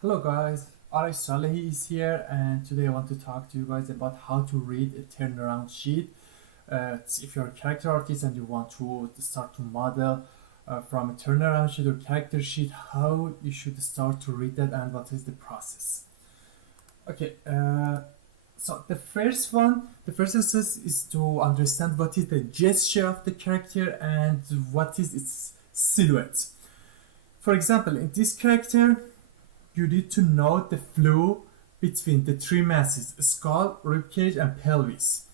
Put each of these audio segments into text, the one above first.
Hello guys, Arash Salehi is here and today I want to talk to you guys about how to read a turnaround sheet. If you're a character artist and you want to start to model from a turnaround sheet or character sheet, how you should start to read that and what is the process. Okay, so the first process is to understand what is the gesture of the character and what is its silhouette. For example, in this character, you need to note the flow between the three masses, skull, ribcage, and pelvis.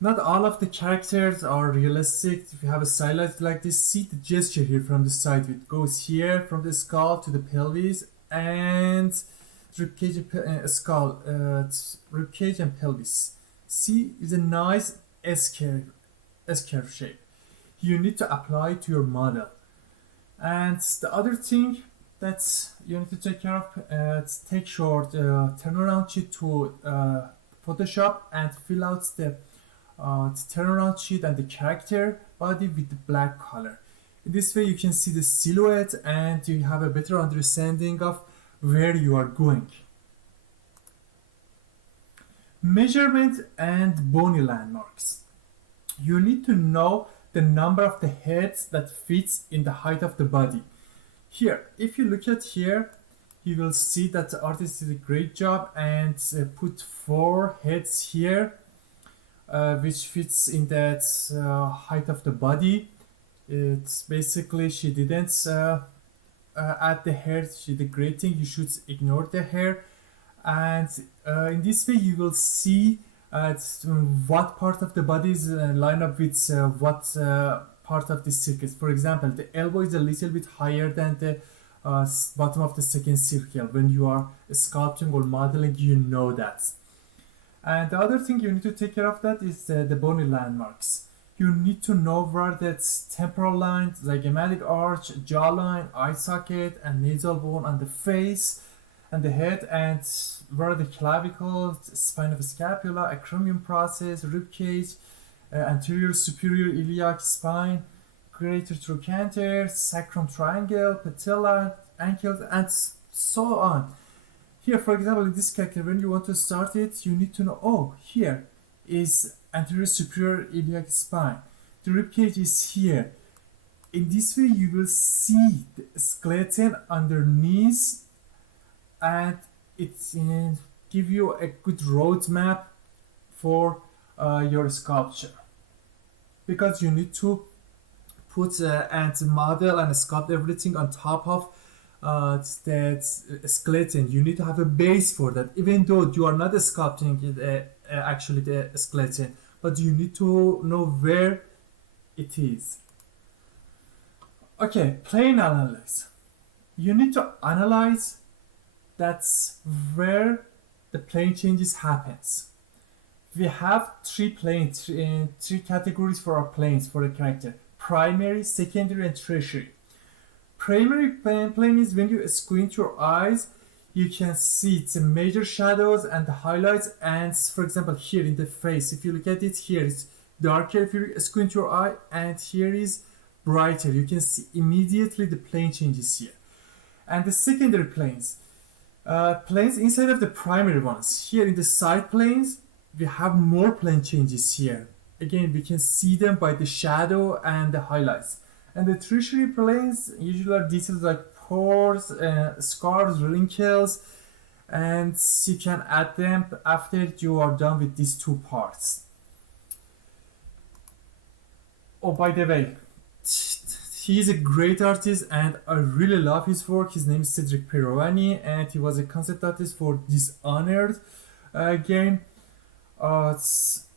Not all of the characters are realistic. If you have a stylized like this, see the gesture here from the side. It goes here from the skull to the pelvis and ribcage, skull, ribcage and pelvis. See, it's a nice S-curve shape. You need to apply to your model. And the other thing that you need to take care of, take short turnaround sheet to Photoshop and fill out the turnaround sheet and the character body with the black color. In this way you can see the silhouette and you have a better understanding of where you are going. Measurement and bony landmarks. You need to know the number of the heads that fits in the height of the body. Here, if you look at here, you will see that the artist did a great job and put 4 heads here, which fits in that height of the body. It's basically she didn't add the hair. She did a great thing. You should ignore the hair, and in this way you will see what part of the body is line up with what part of the circle. For example, the elbow is a little bit higher than the bottom of the second circle. When you are sculpting or modeling, you know that. And the other thing you need to take care of that is the bony landmarks. You need to know where that temporal line, zygomatic arch, jawline, eye socket, and nasal bone on the face and the head, and where the clavicle, spine of scapula, acromion process, rib cage, anterior superior iliac spine, greater trochanter, sacrum triangle, patella, ankles, and so on. Here, for example, in this character, when you want to start it, you need to know, oh, here is anterior superior iliac spine. The rib cage is here. In this way, you will see the skeleton underneath, and it's give you a good roadmap for your sculpture, because you need to put and model and sculpt everything on top of that skeleton. You need to have a base for that, even though you are not sculpting it, actually the skeleton, but you need to know where it is. Okay, plane analysis. You need to analyze that's where the plane changes happens. We have three categories for our planes for a character: primary, secondary, and tertiary. Primary plane is when you squint your eyes, you can see the major shadows and the highlights. And for example, here in the face, if you look at it, here it's darker if you squint your eye, and here is brighter. You can see immediately the plane changes here. And the secondary planes, planes inside of the primary ones. Here in the side planes, we have more plane changes here. Again, we can see them by the shadow and the highlights. And the tertiary planes usually are details like pores, scars, wrinkles, and you can add them after you are done with these two parts. Oh, by the way, he is a great artist and I really love his work. His name is Cedric Pirovani and he was a concept artist for Dishonored game.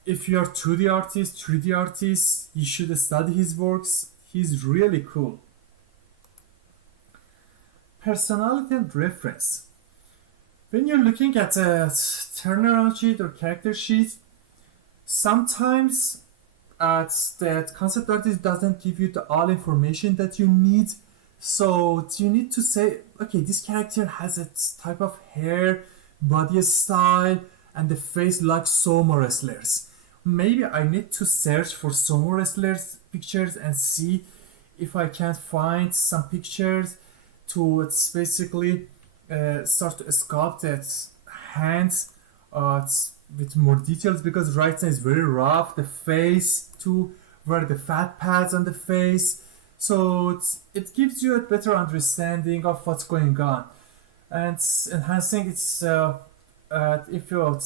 If you are 2D artist, 3D artist, you should study his works. He's really cool. Personality and reference. When you're looking at a turnaround sheet or character sheet, sometimes that concept artist doesn't give you the all information that you need. So you need to say, okay, this character has a type of hair, body style, and the face like sumo wrestlers. Maybe I need to search for sumo wrestlers pictures and see if I can find some pictures to basically start to sculpt it hands with more details, because right now it's very rough, the face too, where the fat pads on the face. So it gives you a better understanding of what's going on, and enhancing its if you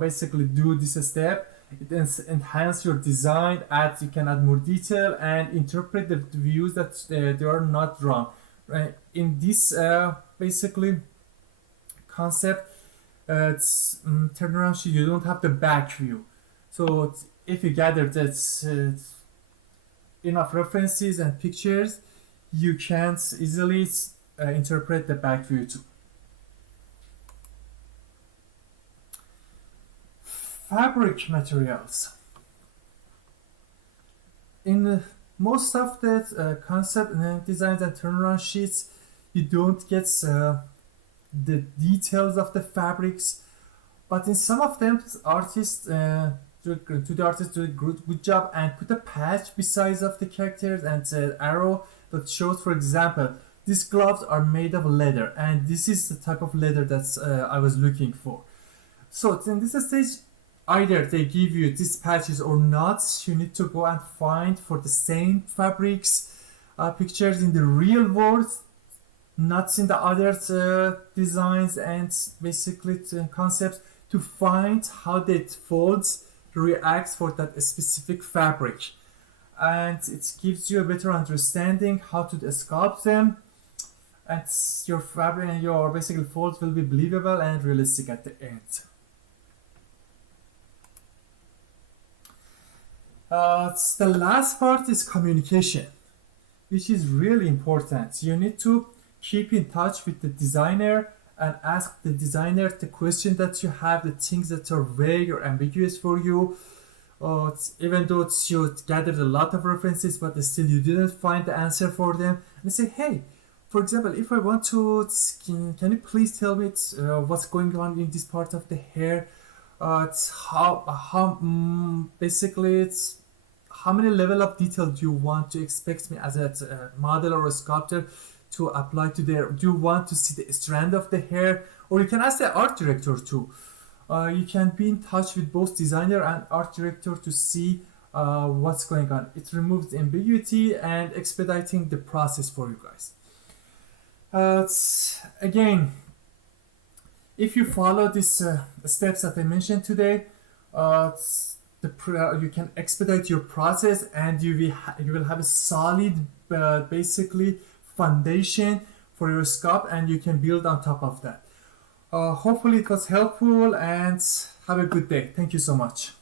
basically do this step, it enhance your design, you can add more detail and interpret the views that they are not wrong. Right? In this basically concept, it's turnaround sheet, you don't have the back view. So if you gather that enough references and pictures, you can easily interpret the back view too. Fabric materials. In most of the concept and designs and turnaround sheets, you don't get the details of the fabrics, but in some of them, artists do a good job and put a patch beside of the characters and an arrow that shows, for example, these gloves are made of leather, and this is the type of leather that I was looking for. So in this stage, either they give you these patches or not, you need to go and find for the same fabrics pictures in the real world, not in the other designs and basically concepts, to find how that folds reacts for that specific fabric, and it gives you a better understanding how to sculpt them, and your fabric and your basically folds will be believable and realistic at the end. The last part is communication, which is really important. You need to keep in touch with the designer and ask the designer the question that you have, the things that are vague or ambiguous for you. Even though you gathered a lot of references, but still you didn't find the answer for them. And say, hey, for example, if I want to, can you please tell me what's going on in this part of the hair? Basically, it's how many level of detail do you want to expect me as a model or a sculptor to apply to there? Do you want to see the strand of the hair? Or you can ask the art director too. You can be in touch with both designer and art director to see what's going on. It removes the ambiguity and expediting the process for you guys. Again, if you follow these steps that I mentioned today, you can expedite your process, and you will have a solid basically foundation for your sculpt, and you can build on top of that. Hopefully it was helpful, and have a good day. Thank you so much.